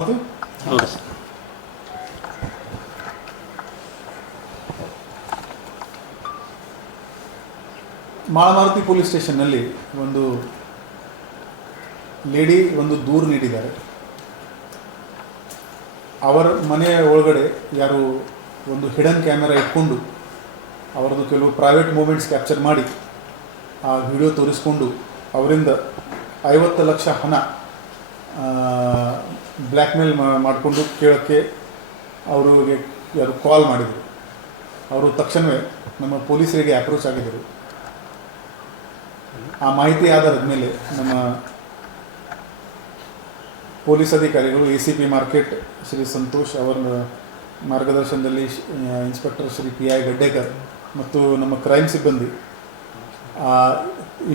ಹೌದು sir. Malamaruthi police ಸ್ಟೇಷನ್ನಲ್ಲಿ ಒಂದು lady ಒಂದು ದೂರು ನೀಡಿದ್ದಾರೆ. ಅವರ ಮನೆಯ ಒಳಗಡೆ ಯಾರು ಒಂದು ಹಿಡನ್ ಕ್ಯಾಮೆರಾ ಇಟ್ಕೊಂಡು ಅವರದ್ದು ಕೆಲವು ಪ್ರೈವೇಟ್ ಮೂಮೆಂಟ್ಸ್ ಕ್ಯಾಪ್ಚರ್ ಮಾಡಿ ಆ ವಿಡಿಯೋ ತೋರಿಸ್ಕೊಂಡು ಅವರಿಂದ 50 ಲಕ್ಷ ಹಣ ಬ್ಲ್ಯಾಕ್ಮೇಲ್ ಮಾಡಿಕೊಂಡು ಕೇಳೋಕ್ಕೆ ಅವರಿಗೆ ಯಾರು ಕಾಲ್ ಮಾಡಿದರು. ಅವರು ತಕ್ಷಣವೇ ನಮ್ಮ ಪೊಲೀಸರಿಗೆ ಅಪ್ರೋಚ್ ಆಗಿದ್ದರು. ಆ ಮಾಹಿತಿ ಆಧಾರದ ಮೇಲೆ ನಮ್ಮ ಪೊಲೀಸ್ ಅಧಿಕಾರಿಗಳು ACP ಮಾರ್ಕೆಟ್ ಶ್ರೀ ಸಂತೋಷ್ ಅವರ ಮಾರ್ಗದರ್ಶನದಲ್ಲಿ ಇನ್ಸ್ಪೆಕ್ಟರ್ ಶ್ರೀ PI ಗಡ್ಡೇಕರ್ ಮತ್ತು ನಮ್ಮ ಕ್ರೈಮ್ ಸಿಬ್ಬಂದಿ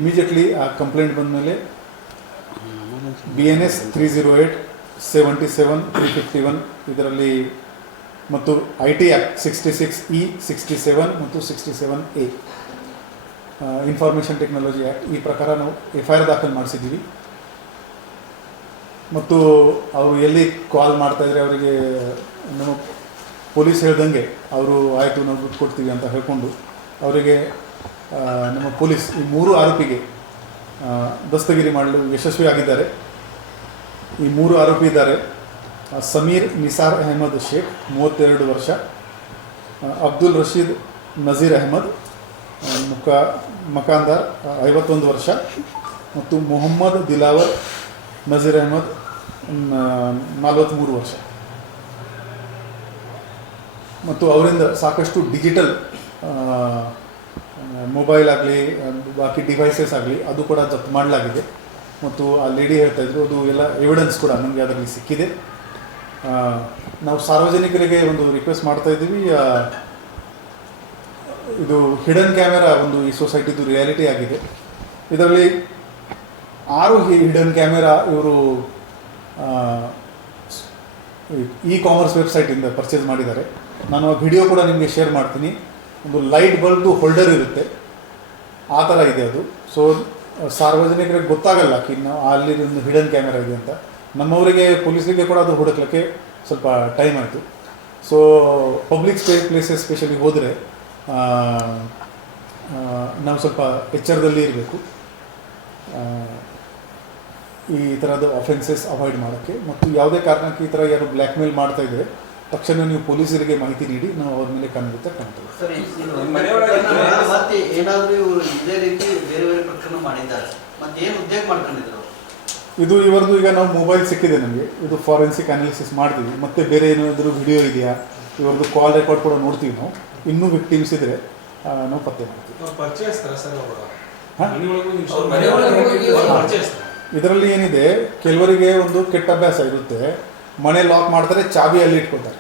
ಇಮಿಡಿಯೇಟ್ಲಿ ಆ ಕಂಪ್ಲೇಂಟ್ ಬಂದ ಮೇಲೆ BNS 308-77-351 ಇದರಲ್ಲಿ ಮತ್ತು IT Act 66E 67 ಮತ್ತು 67A ಇನ್ಫಾರ್ಮೇಷನ್ ಟೆಕ್ನಾಲಜಿ ಆ್ಯಕ್ಟ್ ಈ ಪ್ರಕಾರ ನಾವು FIR ದಾಖಲು ಮಾಡಿಸಿದ್ದೀವಿ. ಮತ್ತು ಅವರು ಎಲ್ಲಿ ಕಾಲ್ ಮಾಡ್ತಾಯಿದ್ರೆ ಅವರಿಗೆ ನಮ್ಮ ಪೊಲೀಸ್ ಹೇಳ್ದಂಗೆ ಅವರು ಆಯಿತು ನಾವು ದುಡ್ಡು ಕೊಡ್ತೀವಿ ಅಂತ ಹೇಳ್ಕೊಂಡು ಅವರಿಗೆ ನಮ್ಮ ಪೊಲೀಸ್ ಈ 3 ಆರೋಪಿಗೆ ದಸ್ತಗಿರಿ ಮಾಡಲು ಯಶಸ್ವಿಯಾಗಿದ್ದಾರೆ. ಈ 3 ಆರೋಪಿ ಇದ್ದಾರೆ. ಸಮೀರ್ ನಿಸಾರ್ ಅಹಮದ್ ಶೇಖ್ 32 ವರ್ಷ, ಅಬ್ದುಲ್ ರಶೀದ್ ನಜೀರ್ ಅಹಮದ್ ಮಕಾಂದಾರ್ 51 ವರ್ಷ ಮತ್ತು ಮೊಹಮ್ಮದ್ ದಿಲಾವರ್ ನಜೀರ್ ಅಹಮದ್ 43 ವರ್ಷ. ಮತ್ತು ಅವರಿಂದ ಸಾಕಷ್ಟು ಡಿಜಿಟಲ್ ಮೊಬೈಲ್ ಆಗಲಿ ಬಾಕಿ ಡಿವೈಸಸ್ ಆಗಲಿ ಅದು ಕೂಡ ಜಪ್ತು ಮಾಡಲಾಗಿದೆ. ಮತ್ತು ಆ ಲೇಡಿ ಹೇಳ್ತಾಯಿದ್ರು ಅದು ಎಲ್ಲ ಎವಿಡೆನ್ಸ್ ಕೂಡ ನಮಗೆ ಅದರಲ್ಲಿ ಸಿಕ್ಕಿದೆ. ನಾವು ಸಾರ್ವಜನಿಕರಿಗೆ ಒಂದು ರಿಕ್ವೆಸ್ಟ್ ಮಾಡ್ತಾಯಿದ್ದೀವಿ, ಇದು ಹಿಡನ್ ಕ್ಯಾಮೆರಾ ಒಂದು ಈ ಸೊಸೈಟಿದು ರಿಯಾಲಿಟಿ ಆಗಿದೆ. ಇದರಲ್ಲಿ 6 ಹಿಡನ್ ಕ್ಯಾಮೆರಾ ಇವರು ಕಾಮರ್ಸ್ ವೆಬ್ಸೈಟಿಂದ ಪರ್ಚೇಸ್ ಮಾಡಿದ್ದಾರೆ. ನಾನು ಆ ವಿಡಿಯೋ ಕೂಡ ನಿಮಗೆ ಶೇರ್ ಮಾಡ್ತೀನಿ. ಒಂದು ಲೈಟ್ ಬಲ್ಬ್ದು ಹೋಲ್ಡರ್ ಇರುತ್ತೆ, ಆ ಥರ ಇದೆ ಅದು. ಸೊ ಸಾರ್ವಜನಿಕರಿಗೆ ಗೊತ್ತಾಗಲ್ಲ ನಾವು ಅಲ್ಲಿ ಒಂದು ಹಿಡನ್ ಕ್ಯಾಮೆರಾ ಇದೆ ಅಂತ. ನಮ್ಮವರಿಗೆ ಪೊಲೀಸರಿಗೆ ಕೂಡ ಅದು ಹುಡುಕ್ಲಿಕ್ಕೆ ಸ್ವಲ್ಪ ಟೈಮ್ ಆಯಿತು. ಸೊ ಪಬ್ಲಿಕ್ ಪ್ಲೇಸಸ್ ಸ್ಪೆಷಲಿ ಹೋದರೆ ನಾವು ಸ್ವಲ್ಪ ಎಚ್ಚರದಲ್ಲಿ ಇರಬೇಕು ಈ ಥರದ ಅಫೆನ್ಸಸ್ ಅವಾಯ್ಡ್ ಮಾಡೋಕ್ಕೆ. ಮತ್ತು ಯಾವುದೇ ಕಾರಣಕ್ಕೆ ಈ ಥರ ಯಾರು ಬ್ಲ್ಯಾಕ್ಮೇಲ್ ಮಾಡ್ತಾಯಿದ್ರೆ ತಕ್ಷಣ ನೀವು ಪೊಲೀಸರಿಗೆ ಮಾಹಿತಿ ನೀಡಿ ನಾವು ಅವ್ರ ಮೇಲೆ ಖಂಡಿತ ಕಾಣ್ತೇವೆ. ಮತ್ತೆ ಏನಾದರೂ ಇವರು ಇದೇ ರೀತಿ ಬೇರೆ ಬೇರೆ ಪ್ರಕರಣ ಮಾಡಿದ್ದಾರೆ, ಮತ್ತೆ ಏನು ಉದ್ಯೋಗ ಮಾಡ್ಕೊಂಡಿದ್ರು? ಇದು ಇವರದು ಈಗ ನಾವು ಮೊಬೈಲ್ ಸಿಕ್ಕಿದೆ ನಮಗೆ, ಇದು ಫಾರೆನ್ಸಿಕ್ ಅನಾಲಿಸಿಸ್ ಮಾಡ್ತೀವಿ. ಮತ್ತು ಬೇರೆ ಏನಾದರೂ ವಿಡಿಯೋ ಇದೆಯಾ, ಇವರದ್ದು ಕಾಲ್ ರೆಕಾರ್ಡ್ ಕೂಡ ನೋಡ್ತೀವಿ ನಾವು. ಇನ್ನೂ ವಿಕ್ಟಿಮ್ಸ್ ಇದ್ದರೆ ನಾವು ಪತ್ತೆ ಮಾಡ್ತೀವಿ. ಇದರಲ್ಲಿ ಏನಿದೆ, ಕೆಲವರಿಗೆ ಒಂದು ಕೆಟ್ಟ ಅಭ್ಯಾಸ ಇರುತ್ತೆ, ಮನೆ ಲಾಕ್ ಮಾಡ್ತಾರೆ, ಚಾಬಿ ಅಲ್ಲಿ ಇಟ್ಕೊಳ್ತಾರೆ.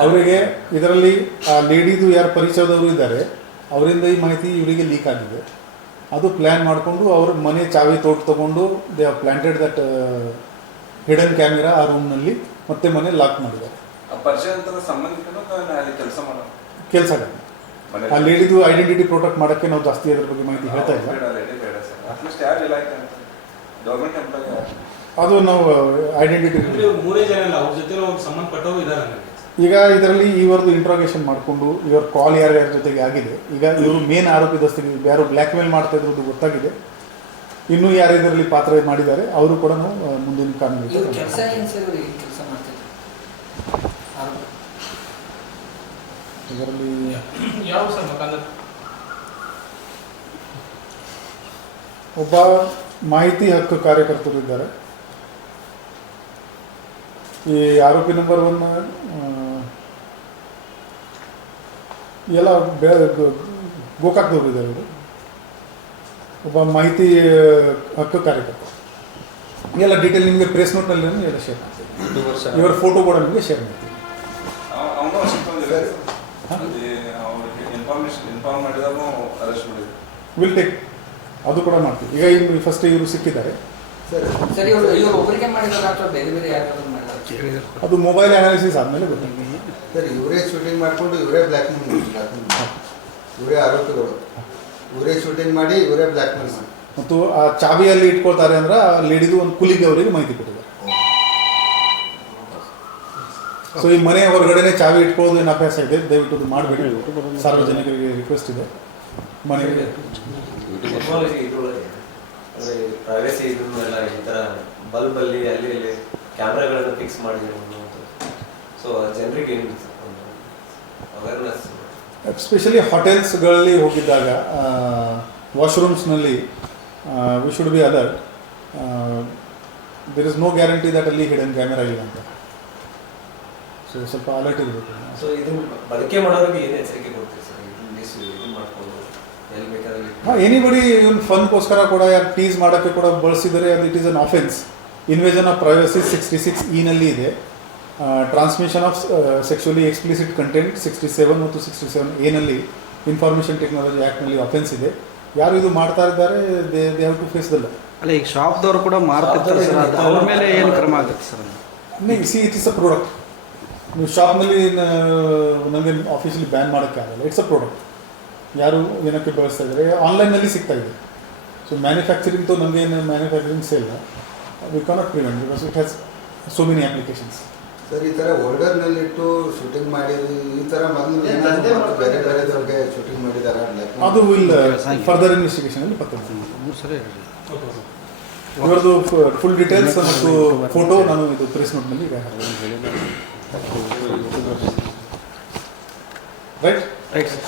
ಅವರಿಗೆ ಇದರಲ್ಲಿ ಆ ಲೇಡಿದು ಯಾರು ಪರಿಚಯದವರು ಇದ್ದಾರೆ ಅವರಿಂದ ಈ ಮಾಹಿತಿ ಇವರಿಗೆ ಲೀಕ್ ಆಗಿದೆ. ಅದು ಪ್ಲ್ಯಾನ್ ಮಾಡಿಕೊಂಡು ಅವ್ರ ಮನೆ ಚಾವಿ ತೊಗೊಂಡು they have planted that hidden camera ಆ ರೂಮ್ನಲ್ಲಿ, ಮತ್ತೆ ಮನೆ ಲಾಕ್ ಮಾಡಿದ್ದಾರೆ. ಕೆಲಸ ಆ ಲೇಡಿದು ಐಡೆಂಟಿಟಿ ಪ್ರೊಟೆಕ್ಟ್ ಮಾಡೋಕ್ಕೆ ನಾವು ಜಾಸ್ತಿ ಅದ್ರ ಬಗ್ಗೆ ಮಾಹಿತಿ ಹೇಳ್ತಾ ಇಲ್ಲ. ಅದು ನಾವು ಐಡೆಂಟಿಟಿ ಈಗ ಇದರಲ್ಲಿ ಇವರದು ಇಂಟ್ರಾಗೇಷನ್ ಮಾಡಿಕೊಂಡು ಇವ್ರ ಕಾಲ್ ಯಾರ್ಯಾರ ಜೊತೆಗೆ ಆಗಿದೆ. ಈಗ ಇವರು ಮೇನ್ ಆರೋಪಿ ದಸ್ತಗಿರಿ ಯಾರು ಬ್ಲ್ಯಾಕ್ ಮೇಲ್ ಮಾಡ್ತಾ ಇರೋದು ಗೊತ್ತಾಗಿದೆ. ಇನ್ನೂ ಯಾರು ಇದರಲ್ಲಿ ಪಾತ್ರ ಮಾಡಿದ್ದಾರೆ ಅವರು ಕೂಡ ನಾವು ಮುಂದಿನ ಕಾನೂನು ಇದರಲ್ಲಿ ಒಬ್ಬ ಮಾಹಿತಿ ಹಕ್ಕು ಕಾರ್ಯಕರ್ತರು ಇದ್ದಾರೆ. ಈ ಆರೋಪಿ ನಂಬರ್ 1 ಎಲ್ಲ ಗೋಕಾಕ್ದವರು ಇದ್ದಾರೆ. ಇವರು ಒಬ್ಬ ಮಾಹಿತಿ ಹಕ್ಕು ಕಾರ್ಯಕರ್ತ. ಎಲ್ಲ ಡೀಟೇಲ್ ನಿಮಗೆ ಪ್ರೆಸ್ ನೋಟ್ನಲ್ಲಿ ಎಲ್ಲ ಶೇರ್ ಮಾಡ್ತೀವಿ. ಇವರ ಫೋಟೋ ಕೂಡ ನಿಮಗೆ ಶೇರ್ ಮಾಡ್ತೀವಿ. ವಿಲ್ ಟೇಕ್ ಅದು ಕೂಡ ಮಾಡ್ತೀವಿ. ಈಗ ಇನ್ನು ಫಸ್ಟ್ ಇವರು ಸಿಕ್ಕಿದ್ದಾರೆ. ಅದು ಮೊಬೈಲ್ ಅನಾಲಿಸಿಸ್ ಆದಮೇಲೆ ಗೊತ್ತಾಗಿದೆ ಸರ್. ಇವರೇ ಶೂಟಿಂಗ್ ಮಾಡಿಕೊಂಡು ಇವರೇ ಬ್ಲ್ಯಾಕ್ಮೇಲ್, ಇವರೇ ಆರೋಪಿಗಳು, ಇವರೇ ಶೂಟಿಂಗ್ ಮಾಡಿ ಇವರೇ ಬ್ಲ್ಯಾಕ್ಮೇಲ್ ಮಾಡಿ ಮತ್ತು ಆ ಚಾವಿಯಲ್ಲಿ ಇಟ್ಕೊಳ್ತಾರೆ ಅಂದ್ರೆ ಆ ಲೇಡಿದು ಒಂದು ಕುಲಿಗೆ ಅವರಿಗೆ ಮಾಹಿತಿ ಕೊಟ್ಟಿದ್ದಾರೆ. ಸೊ ಈ ಮನೆ ಹೊರಗಡೆನೆ ಚಾವಿ ಇಟ್ಕೊಳ್ಳೋದು ಏನು ಅಭ್ಯಾಸ ಇದೆ, ದಯವಿಟ್ಟು ಅದು ಮಾಡಬೇಡಿ, ಸಾರ್ವಜನಿಕರಿಗೆ ರಿಕ್ವೆಸ್ಟ್ ಇದೆ. ಮನೆಗೆ ಅಂದರೆ ಪ್ರೈವೇಸಿ ಇದನ್ನೆಲ್ಲ ಈ ಥರ ಬಲ್ಬಲ್ಲಿ ಅಲ್ಲಿ ಇಲ್ಲಿ ಕ್ಯಾಮ್ರಾಗಳನ್ನು ಫಿಕ್ಸ್ ಮಾಡಿದೆ ಅನ್ನೋದು. ಸೊ ಜನರಿಗೆ ಏನು ಅವೇರ್ನೆಸ್, ಎಸ್ಪೆಷಲಿ ಹೋಟೆಲ್ಸ್ಗಳಲ್ಲಿ ಹೋಗಿದ್ದಾಗ ವಾಶ್ರೂಮ್ಸ್ನಲ್ಲಿ we should be alert. There is no guarantee that ಅಲ್ಲಿ ಹಿಡನ್ ಕ್ಯಾಮೆರಾ ಇಲ್ಲ ಅಂತ. ಸೊ ಸ್ವಲ್ಪ ಅಲರ್ಟ್ ಇರಬೇಕು. ಸೊ ಇದನ್ನು ಬಳಕೆ ಮಾಡೋರಿಗೆ ಏನು ಎಚ್ಚರಿಕೆ ಕೊಡ್ತೀವಿ ಸರ್? ಇದು ಮಾಡ್ಕೊಂಡು ಎಲ್ಲಿ ಬೇಕಾದಲ್ಲಿ ಎನಿಬಡಿ ಇವನ್ ಫನ್ಗೋಸ್ಕರ ಕೂಡ ಯಾರು ಟೀಸ್ ಮಾಡೋಕ್ಕೆ ಕೂಡ ಬಳಸಿದರೆ ಅದು it is an offence. Invasion of privacy 66 E ಇದೆ. Transmission of sexually explicit content 67 ಮತ್ತು 67 A ಇನ್ಫಾರ್ಮೇಷನ್ ಟೆಕ್ನಾಲಜಿ ಆ್ಯಕ್ಟ್ನಲ್ಲಿ ಅಫೆನ್ಸ್ ಇದೆ. ಯಾರು ಇದು ಮಾಡ್ತಾ ಇದ್ದಾರೆ they have to face the law. ಅಲ್ಲ, ಈಗ ಶಾಪ್ದವ್ರು ಕೂಡ ಮಾರ್ತಿರ್ತಾರೆ ಸರ್, ಅವ್ರ ಮೇಲೆ ಏನು ಕ್ರಮ ಆಗುತ್ತೆ sir? It is a product. ನೀವು ಶಾಪ್ನಲ್ಲಿ ನನಗೆ ಆಫೀಸಲ್ಲಿ ಬ್ಯಾನ್ ಮಾಡೋಕ್ಕಾಗಲ್ಲ. It's a product. ಯಾರು ಏನಕ್ಕೆ ಬಳಸ್ತಾ ಇದ್ದಾರೆ, ಆನ್ಲೈನಲ್ಲಿ ಸಿಗ್ತಾ ಇದೆ. ಸೊ ಮ್ಯಾನುಫ್ಯಾಕ್ಚರಿಂಗ್ತು ನಮಗೇನು manufacturing sale we cannot prevent because it has so many applications. Sir, ಈ ಥರ ಹೋಲ್ಡರ್ನಲ್ಲಿಟ್ಟು ಶೂಟಿಂಗ್ ಮಾಡಿದ್ದು ಈ ಥರ ಮೊದಲು ಬೇರೆ ಬೇರೆದವ್ರಿಗೆ ಶೂಟಿಂಗ್ ಮಾಡಿದ್ದಾರೆ, ಅದು ವಿಲ್ ಫರ್ದರ್ ಇನ್ವೆಸ್ಟಿಗೇಷನಲ್ಲಿ ಪತ್ತೆ ಮಾಡ್ತೀವಿ. ಇವರದು ಫುಲ್ ಡೀಟೇಲ್ಸ್ ಮತ್ತು ಫೋಟೋ ನಾನು ಇದು ಪ್ರೆಸ್ ನೋಟ್ನಲ್ಲಿ ಈಗ ರೈಟ್ ರೈಟ್ ಸರ್.